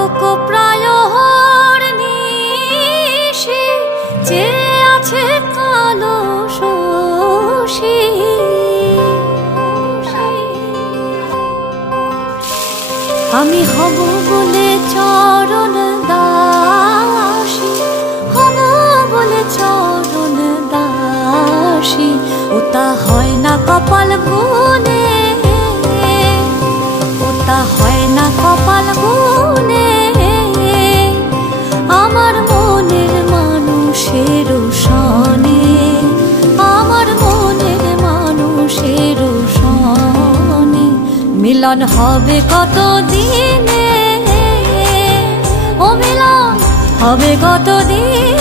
আলোক প্রায়হর নিশি চেয়ে আছে কালো শশী। আমি হব বলে চরণ দাসী, হব বলে চরণ দাসী, ওটা হয় না কপাল গুনে, ওটা হয় না কপাল গুনে। আমার মনের মানুষের সনে, আমার মনের মানুষের সনে মিলন হবে কত দিনে, ও মিলন হবে কত দিন।